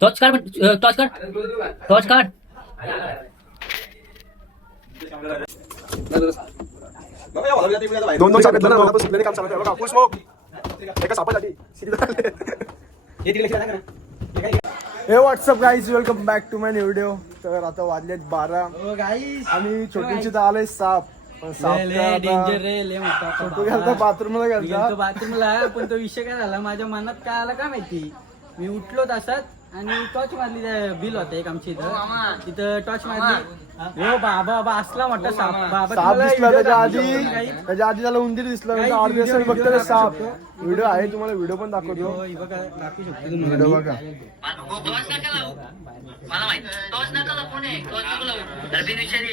Torch काढ torch काढ torch काढ दोन दोन सापे धरून आपण सुटलेले काम चालू आहे. बघा फुल स्मोक एका सापासाठी हे what's up guys welcome back to my video तर आता वाजलेत बारा. आणि छोटूची तर आलंय साप. पण साप काय आता- छोटू गेलता बाथरूमला गेलता. बाथरूमला पण तो विषय काय झाला? माझ्या मनात काय आला काय माहिती? मी उठलो तसाच आणि टॉर्च मारली बिल होता एक आमच्या इथं. तिथं टॉर्च मारली. हो. बाबा बाबा असला मोठा साप. बाबा साप तुम्हाला दिसला video त्याच्या दाखवतो आधी. काही? त्याच्या आधी त्याला उंदीर दिसला काही आठ video- दिवसांनी video बघतो दाखवू साप. व्हिडिओ आहे तुम्हाला व्हिडिओ पण दाखवतो. हो, हे बघा दाखवू शकतो तुम्हाला व्हिडिओ. बघा. मला माहीत. टॉर्च नका लावू कोण आहे? टॉर्च नको लावू. दर्बीन विचारी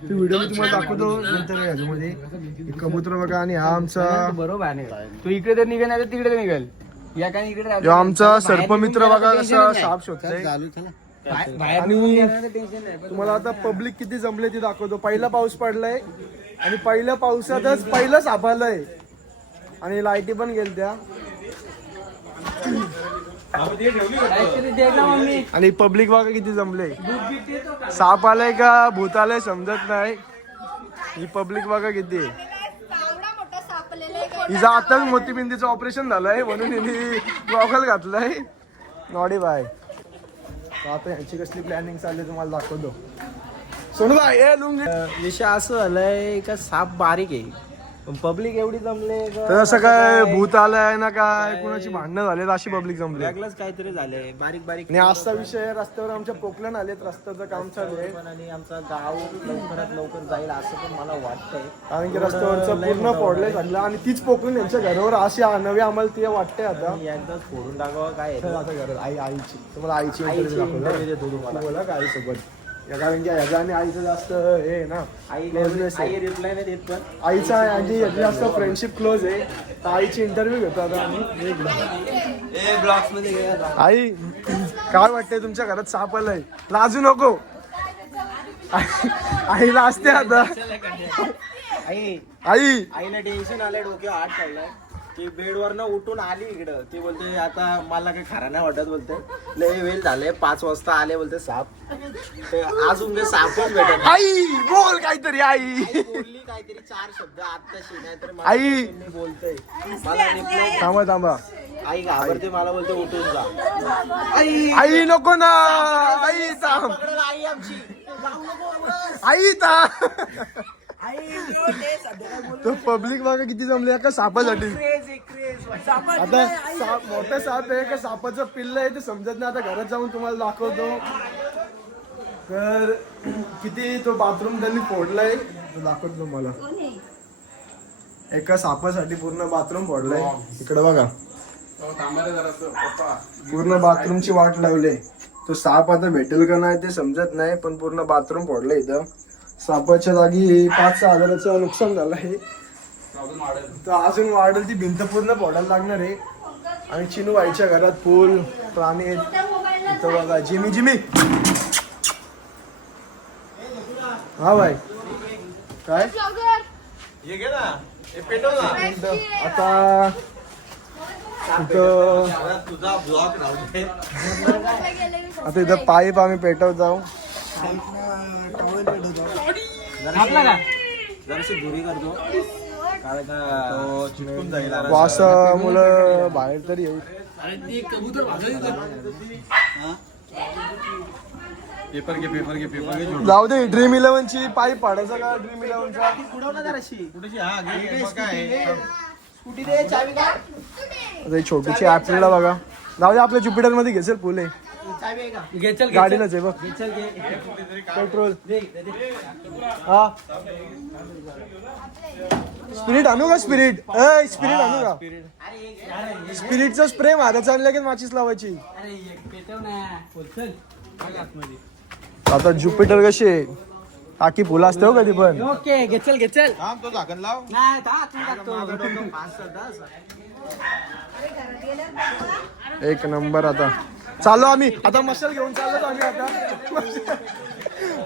ते व्हिडिओ मी तुम्हाला दाखवतो नंतर याच्यामध्ये. हे कबूतर बघा आणि हा आमचा बरोबर आहे तू इकडे तर निघेल नाही तर तिकडे तर निघेल. या काय इकडे राहतो. जो आमचा बाहेर सर्पमित्र निघून बघा गेला कसा tension नाही. शोधतोय बाहेर- बाहेर आणि निघून गेला तर tension नाही. पण तुम्हाला आता पब्लिक किती जमले ते दाखवतो. पहिला पाऊस पडलाय आणि पहिल्या पावसातच पहिलं सापालंय आणि लाईटी पण गेलत्या. काहीतरी दे ना मम्मी. आणि पब्लिक बघा किती जमले दूध बीत देतो का? साप आलाय का? भूत आलाय? समजत नाही. ही पब्लिक बघा किती. आहे. एवढा मोठा सापलेला आहे हिचं आताच मोतीबिंदीचं ऑपरेशन झालंय म्हणून हिने गॉगल घातलंय. नॉडी बाय आता ह्याची कसली प्लॅनिंग चालली तुम्हाला दाखवतो. Sonu buy a lungi. विषय असं झालंय का साप बारीक आहे? पब्लिक एवढी जमले तर असं काय भूत आलंय ना काय? कुणाची भांडणं झालेत अशी पब्लिक जमली वेगळंच काहीतरी झालंय. बारीक बारीक आणि आजचा विषय रस्त्यावर आमच्या पोकलन आलेत रस्त्याचं काम चालू आहे. पण आणि आमचा गाव लवकरात लवकर जाईल असं पण मला वाटतंय. कारण की रस्त्यावरचं पूर्ण फोडलंय सगळं. आणि तीच पोकलन यांच्या घरावर अशी आणावी आम्हाला ते वाटते आता. एकदाच फोडून टाकावं काय आहे. आता घरात आई आईची. तुम्हाला आईची आईची interview बोला का आईसोबत? कारण की ह्याचा आणि आईचं जास्त हे आहे ना आई Closeness आहे. आई रिप्लाय नाही देत पण. आईचा आणि याची जास्त फ्रेंडशिप क्लोज आहे. तर आईची इंटरव्ह्यू घेतो आता आम्ही. ब्लॉक्समध्ये गेला आई काय वाटतंय तुमच्या घरात साप आलाय लाजू नको. आई- आई लाजते आता. आई आई. आईला टेन्शन आलंय डोक्यावर हात ठेवलाय ती बेडवर न उठून आली इकडं. ती बोलते आता मला काही खरा नाही वाटत बोलते. लय वेळ झाले पाच वाजता आले बोलते साप. ते अजून काही सापच भेटत नाही. आई बोल काहीतरी आई. आई बोलली काहीतरी चार शब्द आत्ताशी नाही तर आई. मी बोलतोय. मला रिप्लाय थांबा थांबा. आई घाबरते मला बोलते उठून जा. आई. आई नको ना. आई थांब. पकडलं आई आमची. जाऊ नको बस. आई थांब. आई ते पब्लिक बघा किती जमले? का सापासाठी. आता साप मोठा साप आहे का सापाचं पिल्ल आहे ते समजत नाही. आता घरात जाऊन तुम्हाला दाखवतो. तर किती तो बाथरूम त्यांनी फोडलाय तो दाखवतो तुम्हाला. एका सापासाठी पूर्ण बाथरूम फोडलाय. इकडे बघा. पूर्ण बाथरूमची वाट लावली. तो साप आता भेटेल का नाही ते समजत नाही पण पूर्ण बाथरूम फोडलं इथं. सापाच्या जागी पाच सहा हजाराचं नुकसान झालं आहे. तर अजून वाढेल ती भिंत पूर्ण फोडायला लागणार आहे. आणि चिनू बाईच्या घरात फुल प्राणी आहेत. इथं बघा जिमी जिमी. हा भाई काय? आता आता इथं पाईप आम्ही पेटवत जाऊ. आपला का? जराशी दुरी करतो. कारण का तो चिटकून जाईल वास मुलं बाहेर तरी येईल पेपर घे पेपर घे पेपर घे. जाऊ दे ड्रीम इलेव्हन ची पाईप पाडायचा का ड्रीम इलेव्हनचा पुढव ना जराशी कुठेशी? हा घे काय? स्कूटी दे चावी का आता ही छोटीशी ऍपलला बघा. जाऊ दे आपल्या ज्युपिटरमध्ये घेसेल फुले. गाडीलाच आहे बघ. चल घे. पेट्रोल. हा. स्पिरिट आणू का स्पिरिट ए स्पिरिट आणू का? स्पिरिटचा स्प्रे मारायचा आणि लगेच माचीस लावायची. आता ज्युपिटर कशी आहे? टाकी फुलं असते हो कधी पण. ओके घे चल घे चल थांब तो झाकण लाव. नाही था तू टाकतो पाच सहा दहा एक नंबर आता. चाललो आम्ही. आता मशाल घेऊन चाललो आम्ही आता.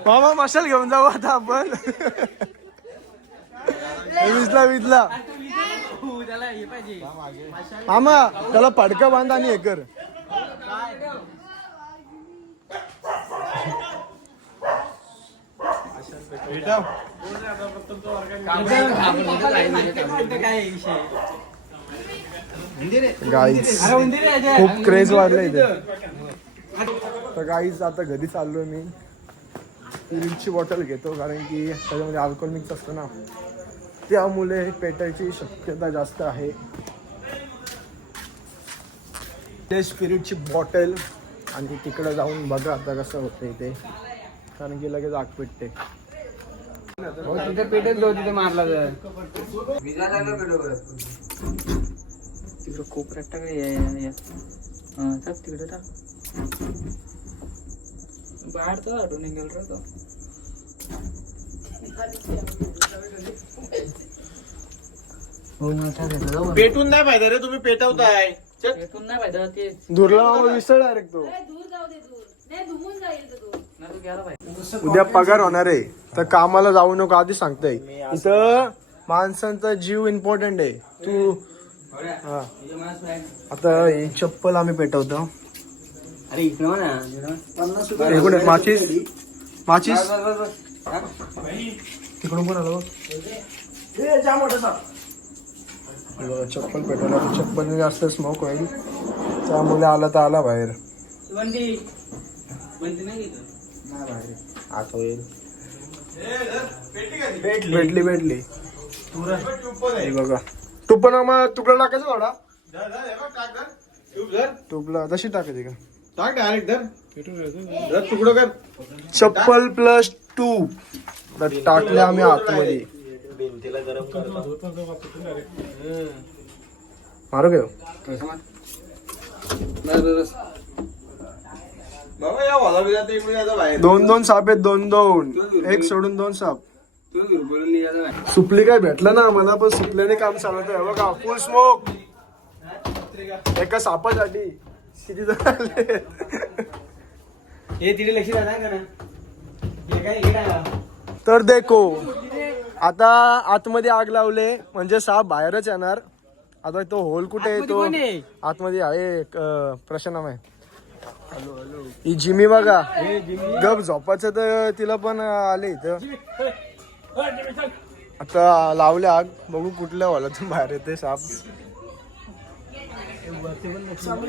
मामा मशाल घेऊन जाऊ आता आपण. विजला विजला. मामा त्याला पडका बांध आणि हे कर. गाईज खूप क्रेज वाढला इथे. तर गाईज आता घरी चाललोय मी. ची बॉटल घेतो कारण की त्याच्यामध्ये अल्कोहोल मिक्स असतं ना. त्यामुळे पेटायची शक्यता जास्त आहे. ते स्पिरिटची बॉटल आणि तिकडे जाऊन बघा आता कसं होतं इथे कारण की लगेच आग पेटते. तिथे जाऊ तिथे मारला जाय. तिकडं कोपऱ्यात टाकले या या या. हा टाक तिकडे टाक बाहेर तर आठवण निघेल रे तो. हो टाकायचं जाऊ. पेटून नाही पाहिजे रे तुम्ही पेटवताय. पेटून नाही पाहिजे ते. दुर्ला मामा विसर डायरेक्ट तो. दूर जाऊ दे दूर नाही धुवून जाईल तो दूर नाही तो गेला पाहिजे उद्या पगार होणार आहे. तर कामाला जाऊ नको आधी सांगताय. इथं माणसांचा जीव इम्पॉर्टंट आहे. तू हा. आता ही चप्पल आम्ही पेटवतो. अरे इकडे हे माचीस? माचीस? तिकडून कोण आलं? हे चप्पल पेटवलं. चप्पल जास्त स्मोक होईल. त्यामुळे आला तर आला बाहेर. आत होईल. भेटली. भेटली हे बघा. तू पण मग तुकडा टाकायचा थोडा तुपला तशी टाकायची का? टाक डायरेक्ट धर. धर तुकडं कर. चप्पल प्लस टू तर टाकले आम्ही आतमध्ये. भिंतीला गरम करतो मारू घेऊ कसं मार? बस, बस, बस. बाबा या वाला बिला ते इकडे यायचं बाहेर. दोन दोन साप आहेत दोन दोन. एक सोडून दोन साप. सुपली काय भेटलं ना मला पण सुपल्याने काम चालवत आहे. बघा फुल स्मोक एका सापासाठी. किती हे तिथे लक्ष तर देखो आता आतमध्ये आग लावले म्हणजे साप बाहेरच येणार. आता तो होल कुठे आहे तो? आतमध्ये आहे? प्रश्न आहे ही जिमी बघा. गप झोपाचं तर तिला पण आले इथं. आता लावले आग. बघू कुठल्या हॉलातून बाहेर येते साप.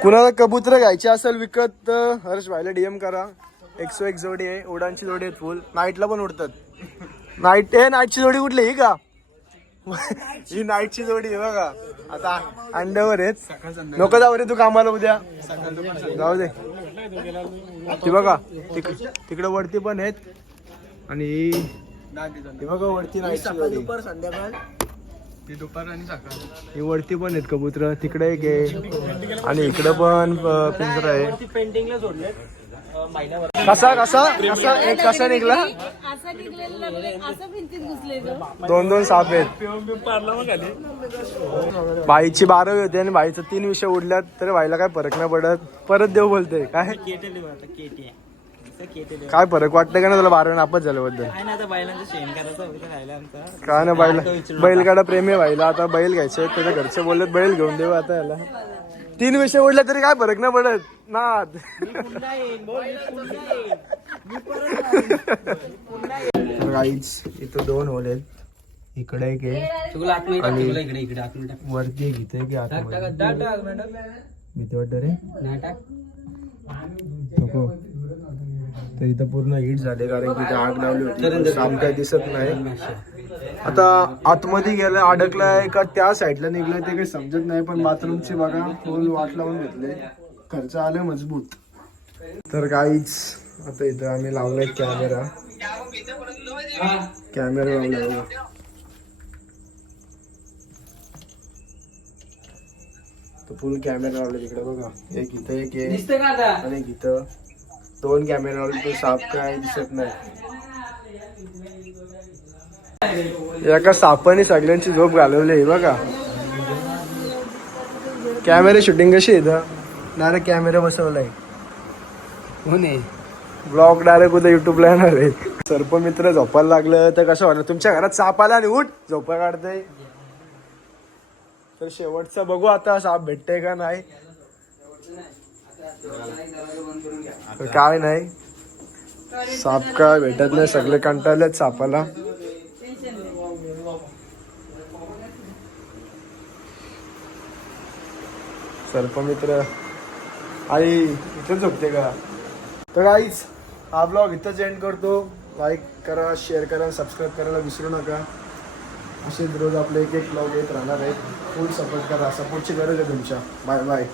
कुणाला कबुतर घ्यायची असेल विकत तर हर्ष भाईला डीएम करा. एकशे एक जोडी आहे उडांची जोडी आहेत फुल नाईटला पण उडतात. नाईट हे नाईटची जोडी कुठली? ही का? ही नाईटची जोडी आहे बघा. आता अंड्यावर आहेत. नको जाऊ रे तू कामाला उद्या. जाऊ दे. ती बघा तिक तिकडे वरती पण आहेत. आणि ही ही बघा वरती नाईटची जोडी संध्याकाळ. ती दुपार आणि सकाळ. ही वरती पण आहेत कबूतर. तिकडे एक आहे. आणि इकडे पण पिंजरा आहे. पेंटिंगला सोडले महिन्यावर. कसा कसा? कसा एक कसा निघला? असं निघलेलं असं भिंतीत घुसले तो. दोन दोन साप आहेत. बाईची बारावी होती आणि बाईचं तीन विषय उडल्यात तर बाईला काय फरक नाही पडत. परत देऊ बोलते काय? केटे आता काय फरक वाटतं का ना तुला बारावी नापास झाल्याबद्दल? काय ना आता बैलांचं शेण करायचं होतं खायला आमचा? काय ना बैला बैलगाडा प्रेमी आहे बाईला आता बैल घ्यायचे त्याच्या घरचे बोलत बैल घेऊन देऊ आता याला. तीन विषय उडले तरी काय फरक नाही पडत. नाद. गाईच इथं दोन होल आहेत. इकडे एक आहे. इकडे इकडे. वरती एक इथे की. भीती वाटतं रे. नको. तर इथं पूर्ण हिट झाले कारण की आग लावली होती. साप काय दिसत नाही. आता आतमध्ये गेलं अडकलाय का त्या साईडला निघलंय ते काही समजत नाही पण बाथरूमची बघा फुल वाट लावून घेतले. खर्च आले मजबूत. तर काहीच आता इथं आम्ही लावलाय कॅमेरा कॅमेरा. तो फुल कॅमेरा लावला तिकडे बघा. एक इथं एक आणि इथं. दोन कॅमेरा लावले तो साप काय दिसत नाही. एका सापाने सगळ्यांची झोप घालवली आहे बघा. कॅमेरा शूटिंग कशी आहे इथं? डायरेक्ट कॅमेरा बसवलाय. हो नाही ब्लॉग डायरेक्ट उद्या युट्यूबला येणार आहे? सर्पमित्र झोपायला लागलं तर कसं होणार तुमच्या घरात साप आला आणि उठ झोपा काढतंय. तर शेवटचा बघू आता साप भेटतंय का नाही. काय नाही. साप काय भेटत नाही सगळे कंटाळलेत सापाला. सर्पमित्र. आई इथेच झोपते का? तर आईच हा ब्लॉग इथंच एंड करतो. लाईक करा शेअर करा सबस्क्राईब करायला विसरू नका. असेच रोज आपले एक एक ब्लॉग येत राहणार आहेत. फुल सपोर्ट करा. सपोर्टची गरज आहे तुमच्या. Bye bye